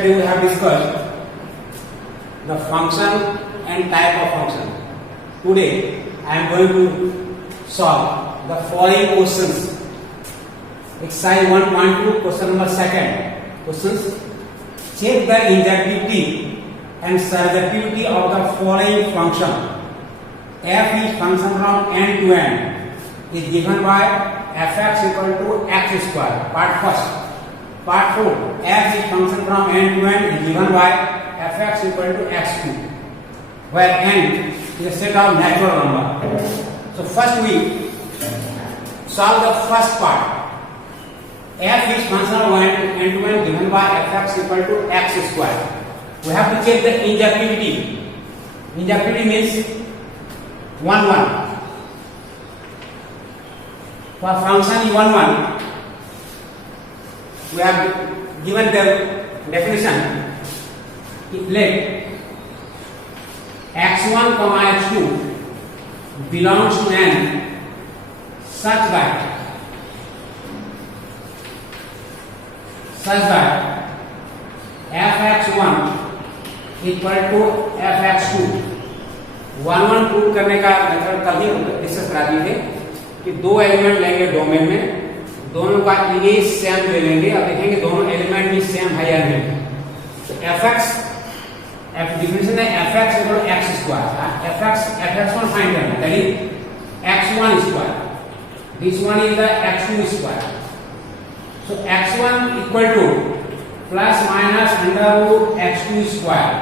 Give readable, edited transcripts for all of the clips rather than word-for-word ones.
yesterday we have discussed the function and type of function. Today I am going to solve the following questions. Exercise 1.2, question number 2. Questions: check the injectivity and surjectivity of the following function. F is function from n to n is given by fx equal to x square. Part first. Part 4. F is function from n to n is given by fx equal to x2, where n is a set of natural number. So first we solve the first part. F is function of n to n given by fx equal to x square. We have to check the injectivity. Injectivity means 1 1. For function is 1 1, we have given the definition. If let x1, x2 belongs to n such that fx1 equal to fx2. 1 1 prove करने का method कल ही discuss करा दिए थे कि दो element लेंगे domain में, दोनों का इमेज सेम ले लेंगे। अब देखेंगे दोनों एलिमेंट भी सेम है या नहीं। तो fx definition है fx equal to x square. fx1 find करना, that is x1 square. This one is the x2 square. So x1 equal to plus minus under root x2 square.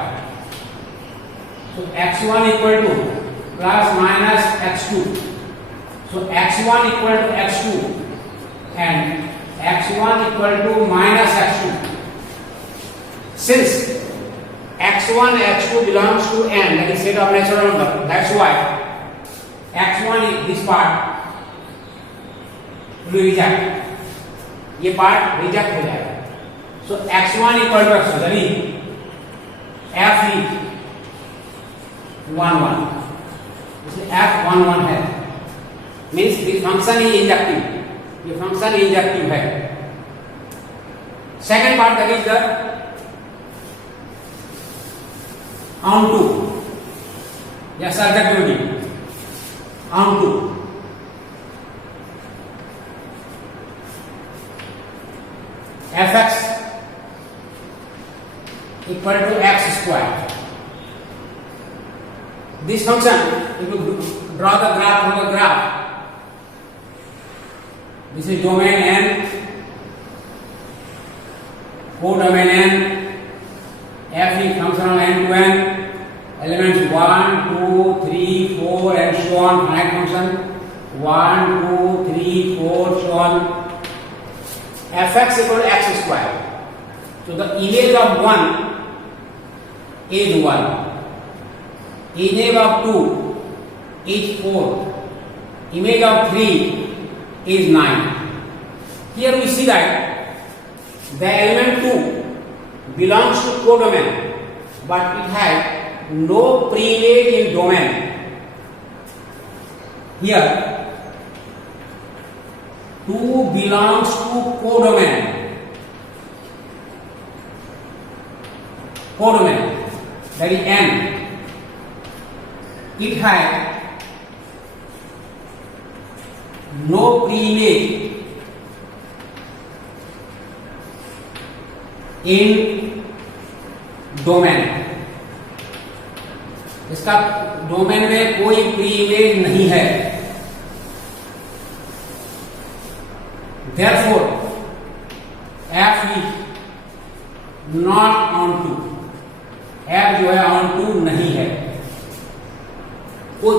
So x1 equal to plus minus x2. So x1 equal to x2 and x1 equal to minus x2. Since x1 x2 belongs to n, that is set of natural number, that's why x1 is this part will reject. ये part reject हो जाएगा. सो x1 equal to x2, यानी f is 1 1, इसलिए f 1 1 है, means the function is injective. ये function injective है. Second part that is the onto या surjectivity. Onto fx equal to x square. This function, if you draw the graph from the graph, this is domain n, codomain n, f is function of n to n, elements 1, 2, 3, 4 and so on, finite function 1, 2, 3, 4, so on. fx equal to x square. So the image of 1 is 1. Image of 2 is 4. Image of 3 is 9. Here we see that the element 2 belongs to codomain, but it has no preimage in domain. Here 2 belongs to codomain. Codomain, that is n. It has no preimage in domain. इसका domain में कोई प्रीइमेज नहीं है. Therefore, f is not onto. f जो है onto नहीं है. कोई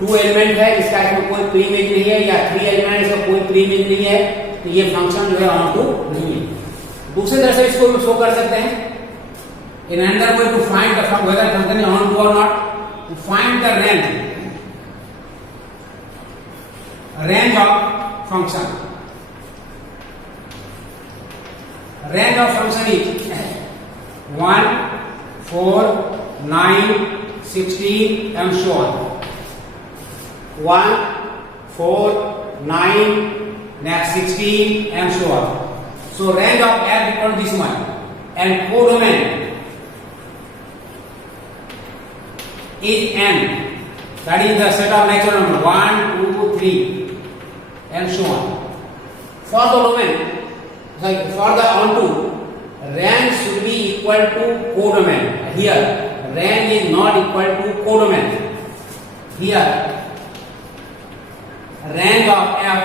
2 एलिमेंट है, इसका इसमें कोई प्रीइमेज नहीं है, या 3 एलिमेंट इसका कोई प्रीइमेज नहीं है, तो ये फंक्शन जो है onto नहीं है. दूसरी तरह से इसको शो कर सकते हैं. In another way to find the whether function is onto or not, to find the range of function. Range of function is 1, 4, 9, 16 and so on. 1, 4, 9, next 16 and so on. So range of f equal to this one. and codomain is n. That is the set of natural number 1, 2, 3 and so on. For the domain, for the onto, rank should be equal to codomain. Here, rank is not equal to codomain. Here, rank of F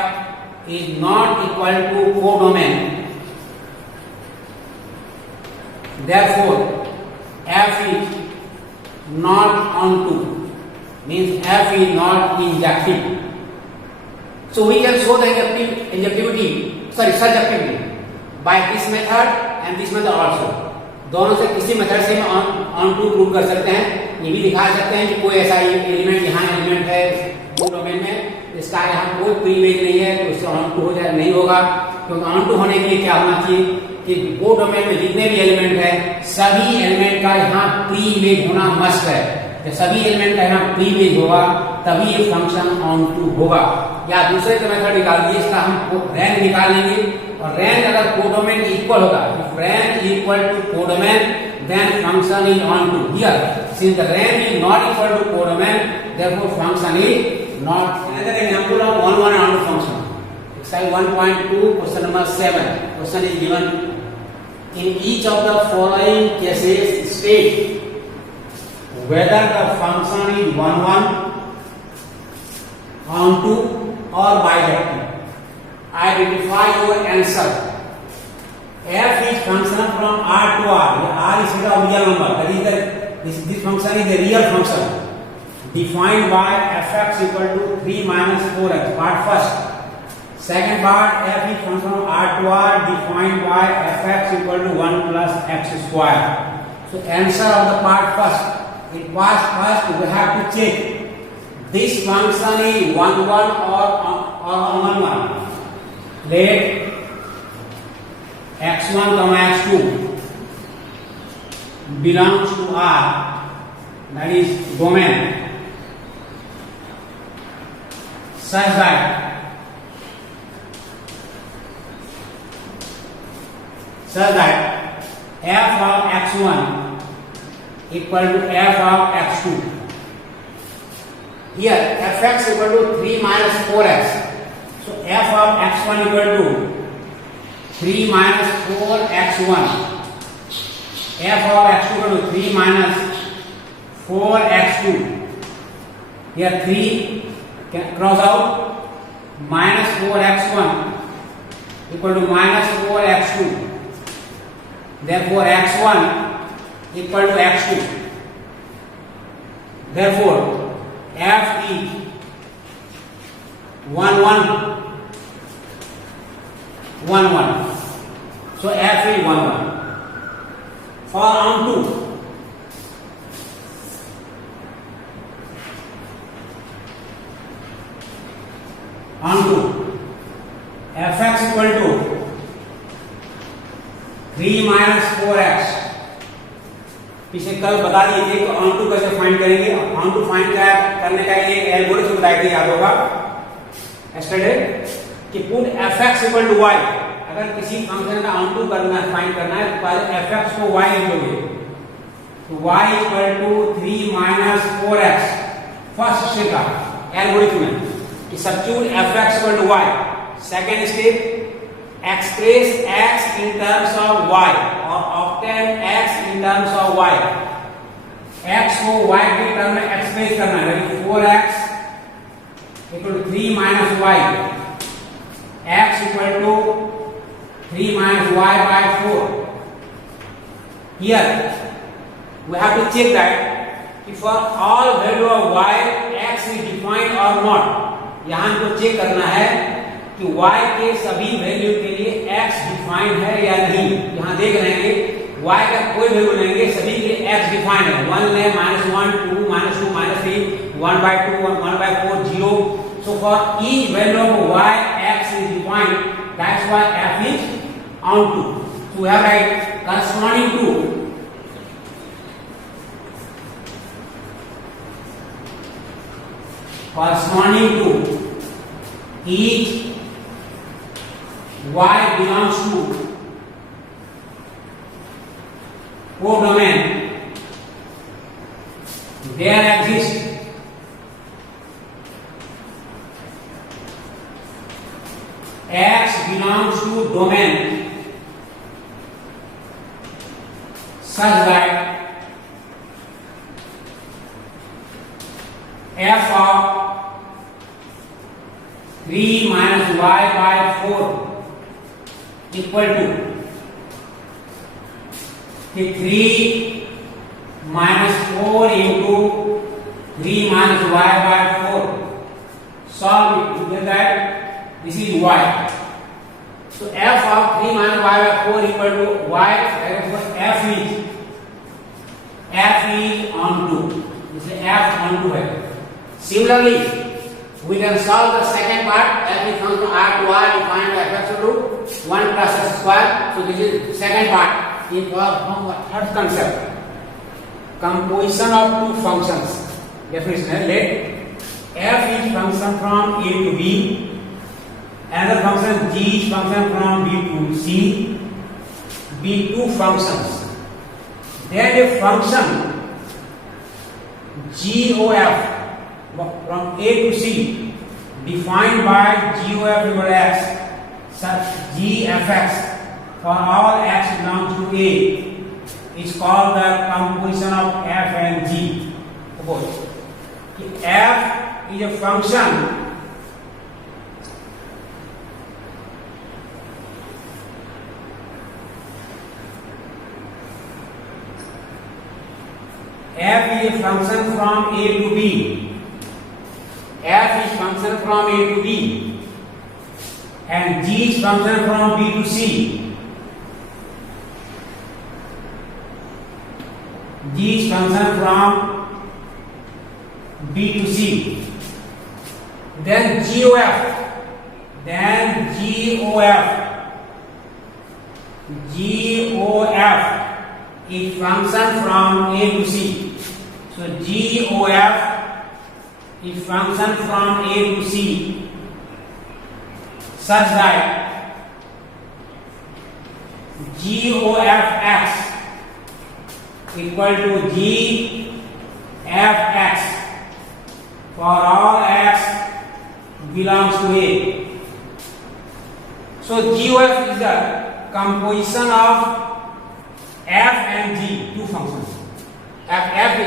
is not equal to codomain. Therefore, F is not onto, means F is not injective. So we can show the injectivity, surjectivity by this method and this method also. दोनों से किसी method से हम on to prove कर सकते हैं. ये भी दिखा सकते हैं कि कोई ऐसा एलिमेंट यहाँ एलिमेंट है वो डोमेन में, इसका यहाँ कोई प्री इमेज नहीं है तो उससे ऑन टू हो जाए नहीं होगा. क्योंकि ऑन टू होने के लिए क्या होना चाहिए कि वो डोमेन में जितने भी एलिमेंट है सभी एलिमेंट का यहाँ प्री इमेज होना मस्ट है. जब सभी एलिमेंट का यहाँ प्री इमेज होगा तभी ये फंक्शन ऑन टू होगा. या दूसरे का मेथड निकाल दिए, इसका हम रैंक निकाल लेंगे और रैंक अगर कोडोमेन इक्वल होगा, if rank is equal to codomain then function is on to. Here since the rank is not equal to codomain therefore function is not. Another example of one on to function, exercise 1.2 question number 7. Question is given, in each of the following cases state whether the function is 1 on to or bijective. Identify your answer. F is function from R to R. R is set of real number. That is this function is a real function defined by fx equal to 3 minus 4x. Part first. Second part, F is function from R to R defined by fx equal to 1 plus x square. So answer of the part first. In part first we have to check this function is 1 1 or 1 1. Let x1 comma x2 belongs to R, that is domain, such that f of x1 equal to f of x2. Here fx equal to 3 minus 4x. So f of x1 equal to 3 minus 4x1. F of x2 equal to 3 minus 4x2. Here 3 can cross out, minus 4x1 equal to minus 4x2. Therefore x1 equal to x2. Therefore f is 1 1 1 1. So f is 1 1. For onto, fx equal to 3 minus 4x. पीछे कल बता दिए थे कि onto कैसे find करेंगे. onto find करने का ये एल्गोरिथम बताया था, याद होगा yesterday, कि put fx equal to y. अगर किसी फंक्शन का onto करना है, फाइंड करना है, तो पहले fx को y लिख लोगे. तो y equal to 3 minus 4x. First step का एल्गोरिथम है कि substitute fx equal to y. Second step, express x in terms of y or obtain x in terms of y. x को y के term में express करना है, 4x equal to 3 minus y. x equal to 3 minus y by 4. Here we have to check that if for all value of y x is defined or not. यहाँ हमको check करना है कि y के सभी value के लिए x defined है या नहीं. यहाँ देख रहे हैं y का कोई वैल्यू लेंगे, सभी के लिए x डिफाइंड है. 1 ले -1 2 -2 -3 1/2 1/4 0. So for each value of y x is defined. That's why f is onto. So we have write corresponding to each y belongs to codomain, there exists X belongs to domain such that f of 3 minus y by 4 equal to 3 minus 4 into 3 minus y by 4. Solve it. You get that? This is y. So f of 3 minus y by 4 equal to y. Therefore f is on 2. This is f on 2 है. Similarly, we can solve the second part. F is from R to R. We find the f equal to 1 plus x square. So this is second part. In from third concept, composition of two functions. Definition: let f is function from a to b, another function g is function from b to c, be two functions. Then a function GOF from a to c defined by GOF equal x such g f x for all x belongs to A is called the composition of f and g. Suppose f is a function from A to B. F is function from A to B, and g is function from B to C. G is function from B to C. Then GOF is function from A to C. So GOF is function from A to C such that GOFX equal to GFX for all x belongs to A. So GOF is the composition of f and g, two functions. F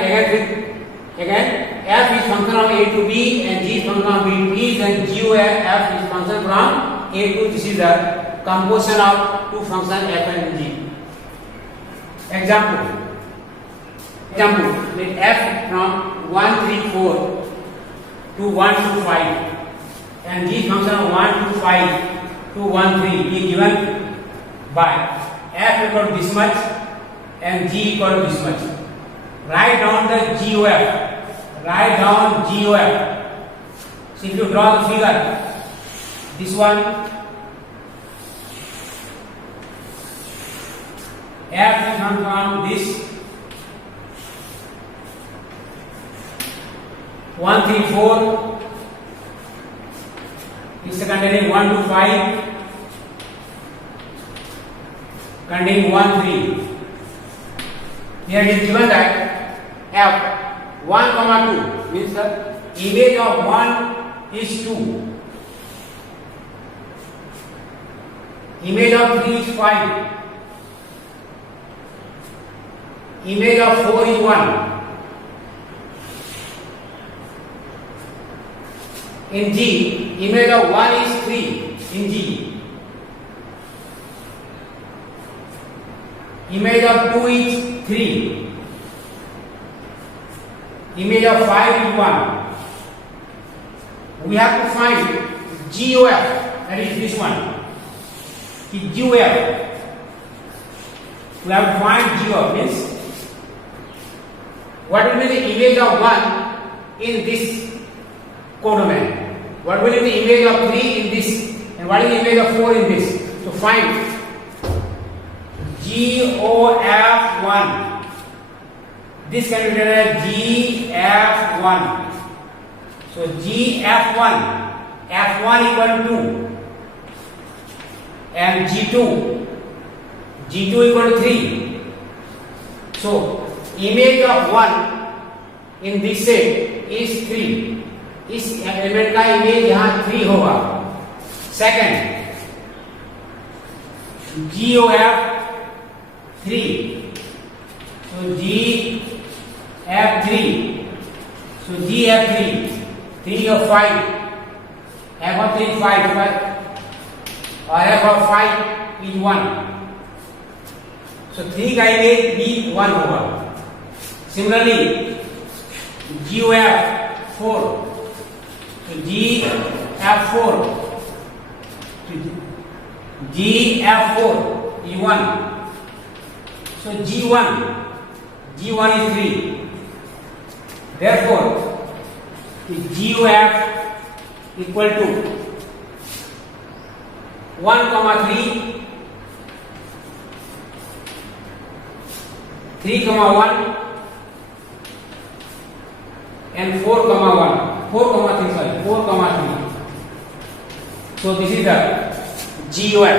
is function of A to B and g is function of B to E. Then GOF is function from A to. This is the composition of two functions f and g. Example, let f from 1 3 4 to 1 2 5 and g function of 1 2 5 to 1 3 is given by f equal to this much and g equal to this much. Write down the GOF. Write down GOF. So if you draw the figure, this one, f is from this 1 3 4 is containing 1 to 5 containing 1 3. Here it is given that f 1 comma 2 means the image of 1 is 2, image of 3 is 5, image of 4 is 1. In G, image of 1 is 3 in G. Image of 2 is 3. Image of 5 is 1. We have to find GOF, that is this one. GOF. We have to find GOF means what will be the image of 1 in this codomain? What will be the image of 3 in this? And what is the image of 4 in this? So find GOF1. This can be written as GF1. So GF1, F1 equal to 2 and G2 equal to 3 So image of 1 in this set is 3. इस element का image यहां 3 होगा. Second GOF 3. So GF3. So GF3 3 of 5, F of 3 5 और F of 5 is 1. So 3 का image भी 1 होगा. Similarly GOF4. So GF4 is 1. So G1 is 3. Therefore GOF equal to 1, 3, 1 and 4, 3. So this is the GOF.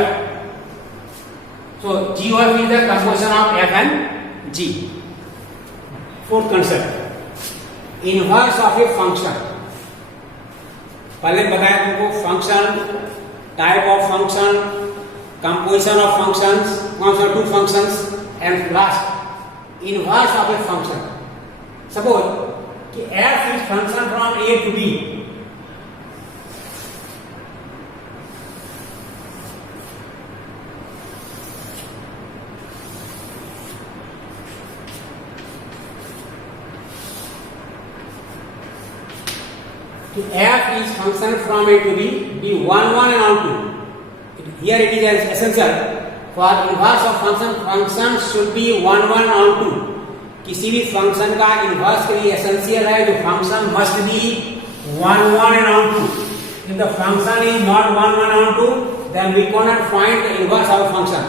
So GOF is the composition of F and G. Fourth concept, inverse of a function. पहले बताया तुमको function, type of function, composition of functions, two functions and last inverse of a function. Suppose कि f is function from a to b. कि f is function from a to b, be 1, 1 and on 2. Here it is essential. For inverse of function should be 1, 1 on 2. किसी भी function का inverse के लिए essential है जो function must be 1, 1 and on 2. If the function is not 1, 1 on 2, then we cannot find the inverse of a function.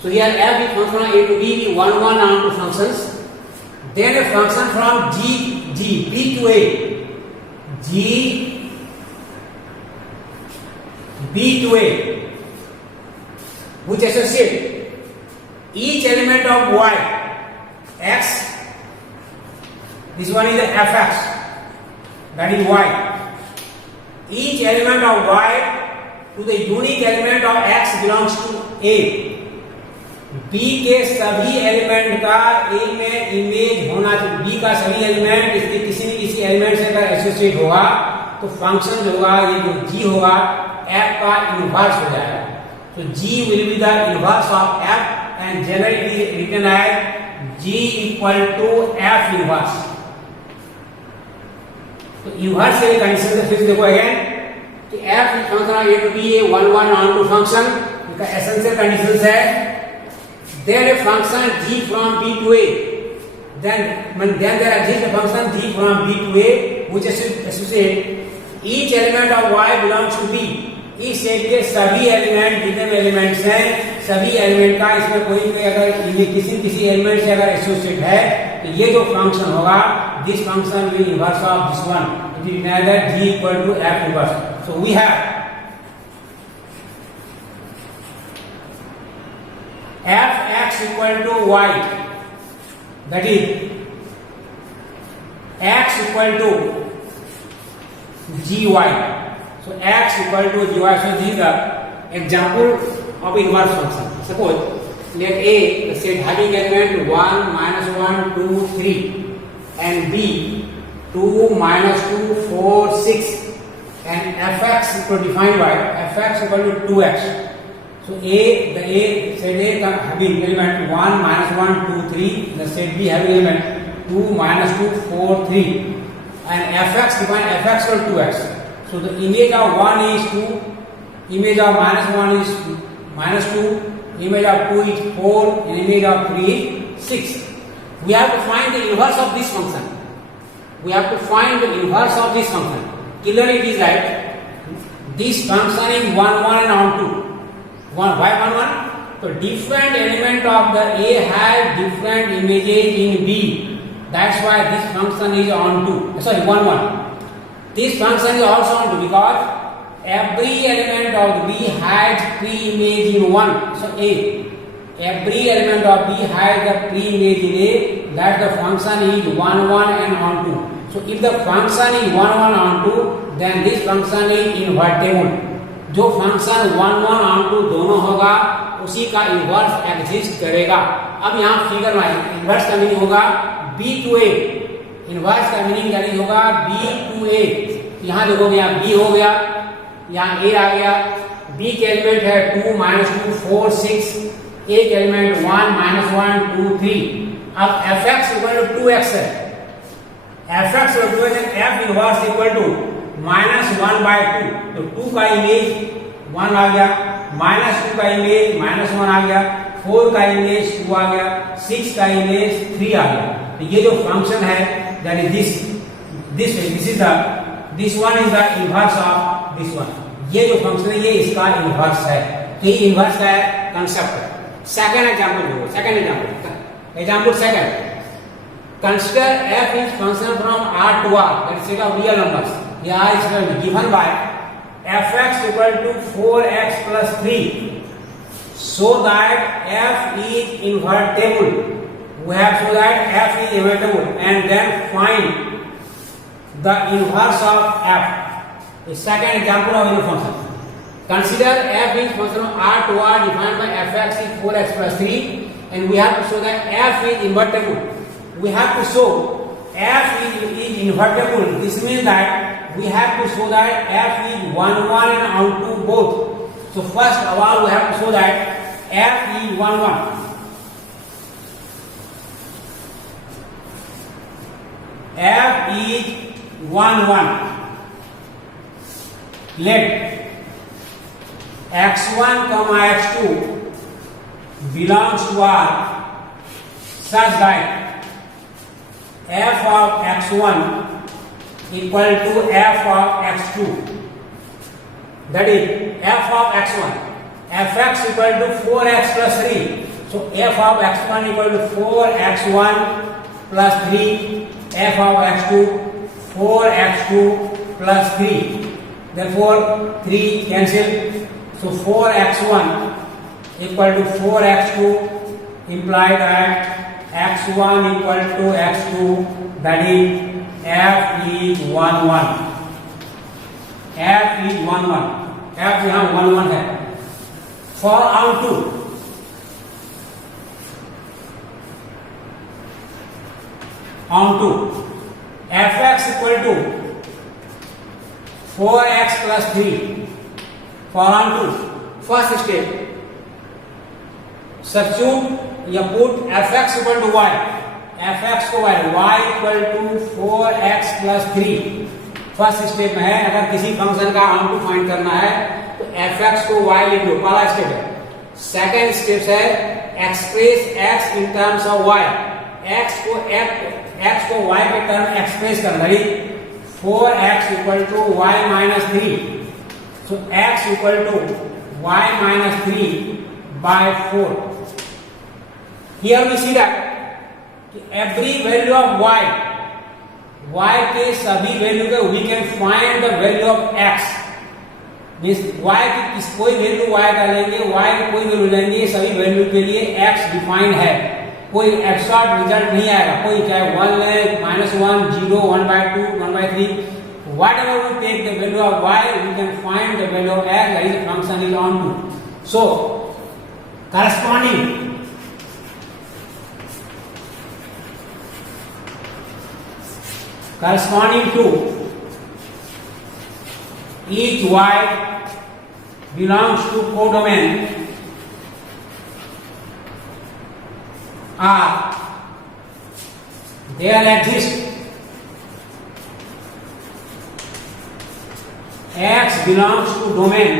So here f is function from a to b, 1, 1 on 2 functions. Then a function from b to a, b to a, which associate each element of y, x, this one is the fx, that is y, each element of y to the unique element of x belongs to a. b के सभी element का a में image होना चाहिए. b का सभी element इसके किसी न किसी एलिमेंट से अगर एसोसिएट होगा तो फंक्शन जो होगा ये जो g होगा f का इनवर्स हो जाएगा. So G will be the inverse of F and generally written as G equal to F inverse. तो inverse के कंडीशन से फिर देखो अगेन कि F is function of a to b, a 1, 1 on 2 function. इसका essential condition है. Then a function G from b to a. Then there exists a function G from b to a which associate each element of y belongs to b. इस set के सभी element जितने भी elements हैं सभी element का इसमें कोई अगर किसी एलिमेंट से अगर एसोसिएट है तो ये जो फंक्शन होगा this function will inverse of this one. It is that g equal to f inverse. So we have fx equal to y, that is x equal to gy. So x equal to gy. So this is the example of inverse function. Suppose let a the set having element 1, -1, 2, 3 and b 2, -2, 4, 6 and fx equal to defined by fx equal to 2x. So the set a having element 1, -1, 2, 3, the set b having element 2, -2, 4, 3 and fx defined fx equal to 2x. So the image of 1 is 2, image of -1 is -2, image of 2 is 4, and image of 3 is 6. We have to find the inverse of this function. Clearly it is like this function is 1, 1 and on 2. Why 1, 1? So different element of the A has different images in B. That's why this function is on 2. Sorry, 1, 1. This function is also on 2 because every element of B has 3 images in 1. So every element of B has the pre-image in A, that the function is 1 1 and on 2. So if the function is 1 1 on 2, then this function is invertible. जो function 1 1 on 2 दोनों होगा उसी का inverse exist करेगा. अब यहाँ figure में inverse का मीनिंग होगा B to A. इन्वर्स का मीनिंग यानी होगा B to A. यहाँ देखोगे यहाँ B हो गया, यहाँ A आ गया. B के एलिमेंट है 2 -2 4 6. A के एलिमेंट 1 -1 2 3. अब fx इक्वल टू 2x है. fx equal to f inverse equal to -1/2. तो 2 का इमेज 1 आ गया, -2 का इमेज -1 आ गया, 4 का इमेज 2 आ गया, 6 का इमेज 3 आ गया. तो ये जो फंक्शन है that is this one is the inverse of this one. ये जो फंक्शन है ये इसका इनवर्स है. ये इनवर्स का कांसेप्ट है. सेकंड एग्जांपल देखो. Second example second. Consider f is function from R to R, that is set of real numbers. Here is given by fx equal to 4x plus 3, so that f is invertible. We have shown that f is invertible, and then find the inverse of f. The second example of your function. Consider f is function of R to R defined by fx is 4x plus 3, and we have to show that f is invertible. We have to show f is invertible. This means that we have to show that f is 1 1 and onto both. So first of all we have to show that f is 1 1. F is 1 1. Let x1 comma x2 belongs to R such that f of x1 equal to f of x2. That is f of x1. fx equal to 4x plus 3. So f of x1 equal to 4x1 plus 3. f of x2 4x2 plus 3. Therefore 3 cancel. So 4x1 equal to 4x2 imply that x1 equal to x2, that is f is 1 1. f is 1 1. f यहाँ 1 1 है. For onto fx equal to 4x plus 3. For onto first step substitute या put fx equal to y. fx को y equal to 4x plus 3. First step में है. अगर किसी function का on to find करना है तो fx को y लिख लो. पहला स्टेप है. सेकंड स्टेप है express x in terms of y. x को y के टर्म एक्सप्रेस करना है. 4x equal to y minus 3. So x equal to y minus 3 by 4. Here we see that every value of y के सभी value के we can find the value of x. Means y की कोई value y का लेंगे, y की कोई value लेंगे, सभी वैल्यू के लिए x डिफाइन है. कोई एब्सॉल्यूट रिजल्ट नहीं आएगा. कोई चाहे 1 ले, -1 0 1/2 1/3. Whatever we take the value of y, we can find the value of x. That is the function is on to. So corresponding to each y belongs to codomain R. There exists x belongs to domain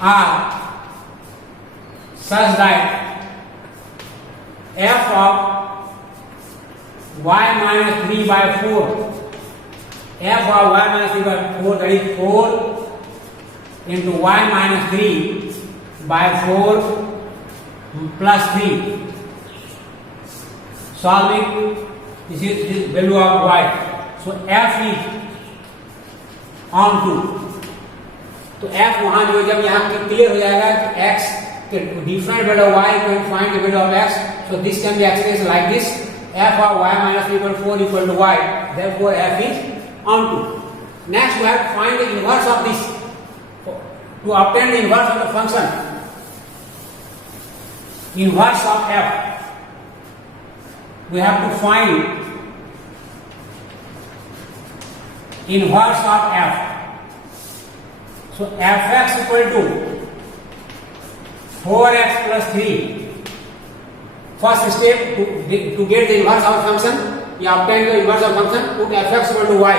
R such that f of y minus 3 by 4, f of y minus 3 by 4, that is 4 into y minus 3 by 4 plus 3. Solving this is the value of y. So f is on to तो f वहां जो जब यहाँ clear हो जाएगा कि x के different value of y can find the value of x, so this can be expressed like this: f of y minus 3 equal to 4 equal to y, therefore f is onto. Next we have to find the inverse of this. To obtain the inverse of the function, inverse of f, we have to find inverse of f. So fx equal to 4x plus 3. First step to get the inverse of function, you obtain the inverse of function, put fx equal to y.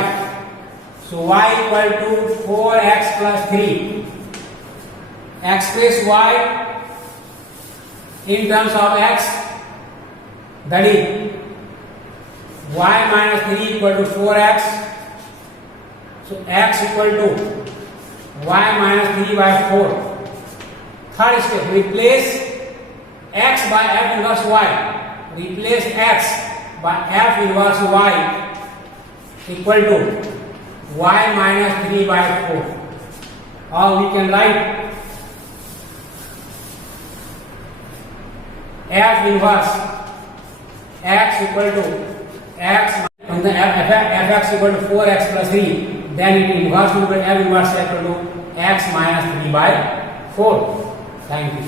So y equal to 4x plus 3. Express y in terms of x, that is y minus 3 equal to 4x. So x equal to y minus 3 by 4. Third step, replace x by f inverse y. Replace x by f inverse y equal to y minus 3 by 4. Or we can write f inverse x equal to x, and the fx equal to 4x plus 3, then it inverse will be f inverse equal to x minus 3 by 4. Thank you.